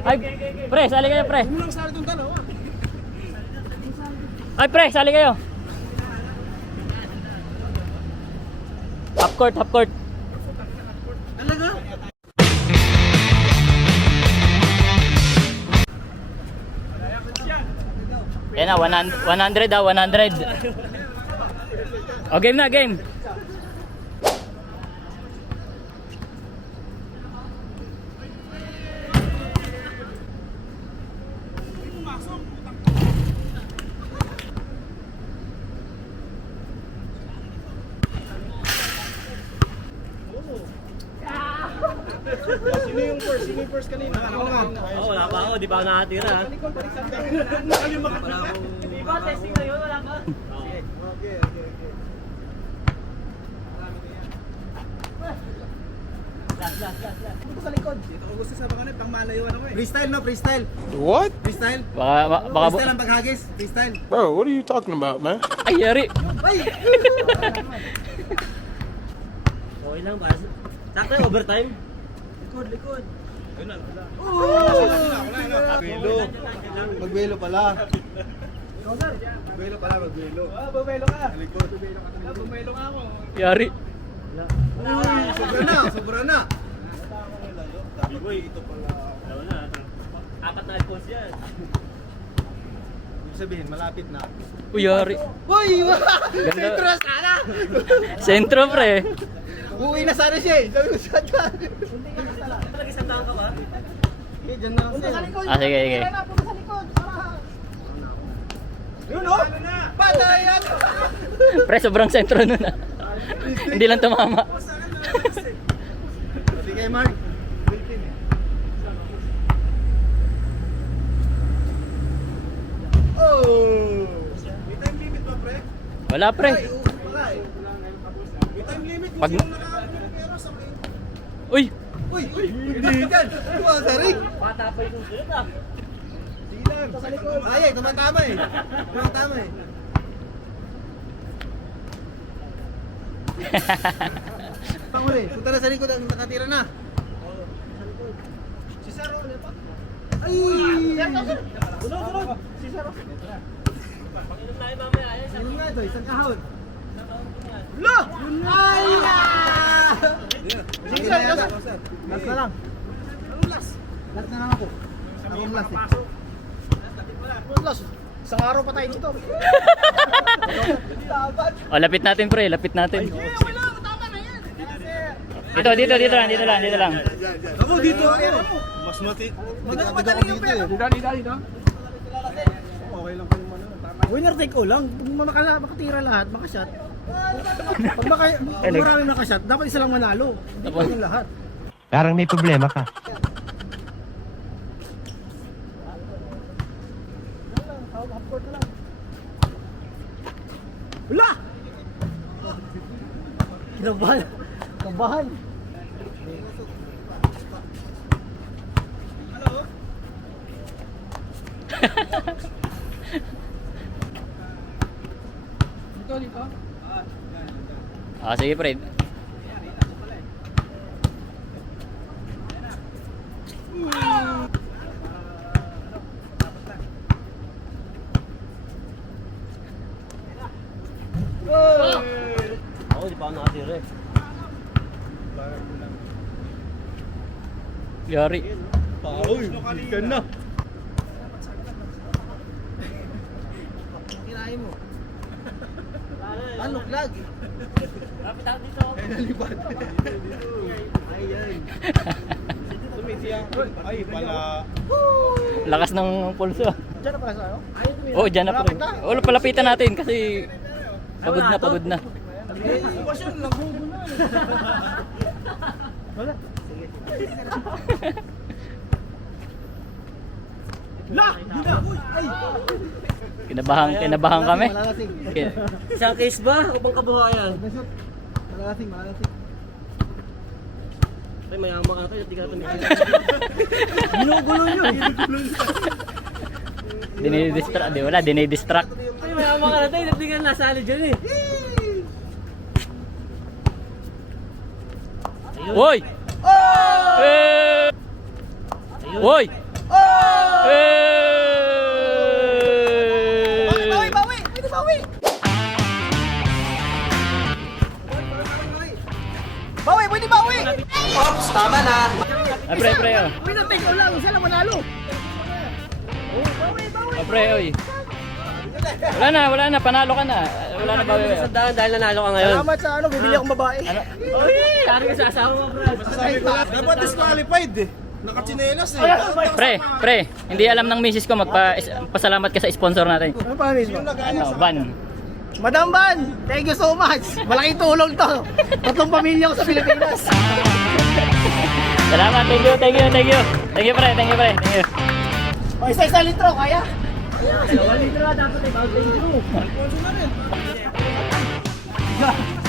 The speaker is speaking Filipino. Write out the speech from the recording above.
Ay, pre, sali kayo, pre. Umulang sali itong dalawa. Ay, pre, sali kayo. Half court, half court. Talaga? Yan na, 100 daw, 100. O, game na, game. Sino yung first? Sino yung first kanina? Ako nga. Wala pa ako, di pa ako nakatira. Di ba, testing na yun, wala pa? Okay. Dito sa likod. Dito ko gusto sa mga pang malayuan ako eh. Freestyle no? Freestyle. What? Freestyle. Baka, Freestyle ang paghagis. Freestyle. Bro, what are you talking about, man? ay, yari. Ay! Okay lang ba? Sakto yung overtime? Likod. Belo. Magbelo pala. Bumelo pala, magbelo. Bumelo ka. Likod. Bumelo ka ako. Yari. Sobra na. Biboy, ito pala. Wala na. Apat na ipos yan. Ibig sabihin, malapit na. Uy, yari. Uy! Ganda. Sentro sana! Sentro, pre. Uwi na sana siya eh. Sabi ko siya dyan. Talaga isang taon ka ba? Okay, dyan na lang siya. Ah, sige, sige. Yun o! Patay yan! Pre, sobrang sentro nun ah. Hindi lang tumama. Sige, Mark. Oh! May time limit ba, pre? Wala, pre. Wala eh. May time limit. Pag- Yung nakakapero sa may... Uy! Uy! Hindi dyan! Tumasarik! Bata pa yung susunod ah. Sige lang. Ay, tumatama eh. Tumatama eh. Panguli, punta na sa likod ang nakatira na. Si Saro, ulit pa. Ay! Sunod! Si Saro. Pag-inom tayo mamaya. Ano nga ito? Isang kahon. Lo! Ay! Sige na yata. Last na lang. Anong last? Last na lang ako. Akong last eh. Anong last? Isang araw pa tayo dito. O, lapit natin, pre. Lapit natin. Wala, tama na yan. Dito lang. Ako dito. Mas mati. Madali yung pera. Dito. Okay lang kayo man. Winner take all lang. Kung makatira lahat, makashot. Pag marami nakashot, dapat isa lang manalo. Hindi pa yung lahat. Parang may problema ka. Wala! Kinabahan. Kabahan. Hello? Dito? Ah, sige, pre. Ako, di pa ako nakatira eh. Yari. Uy, ikan na. Kinain mo. Ano, vlog? Lapit ako dito. Nalipad. Ayan. Ay, pala. Lakas ng pulso. Diyan na pala sa'yo? Oo, dyan na, pre. O, palapitan natin kasi pagod na. Ba siya, naghugo na. Wala. Sige. La! Di na! Ay! Kinabahan kami. Malalasing. Isang case ba? O bang kabuhayan? Malalasing. Ay, mayaman ka tayo. Di ka tumigil. Ginugulo nyo. Dinidistract. Ay, mayaman ka na tayo. Di ka nasali dyan eh. Hoy! Eh! Uy! Oh! Hey! Bawi! Pwede bawi! Bawi! Pwede bawi! Ops! Tama na! Ah, pre, oh. Pinatake ko lang, isa lang manalo. Ah, pre, oy. Wala na, panalo ka na. Wala na bawi. Dahil nanalo ka ngayon. Salamat sa ano, bibili akong babae. Ano? Sabi ka sa asawa mo, bro. Dapat disqualified eh. Nakachinelas eh. Pre, hindi alam ng misis ko magpasalamat ka sa sponsor natin. Ano pa mismo? Ano, Van. Madam Ban, thank you so much. Malaking tulong to. 3 pamilya ko sa Pilipinas. Salamat, thank you. Thank you, pre. Thank you. O, isa-isa litro, kaya? Litro dapat ay bawal 22.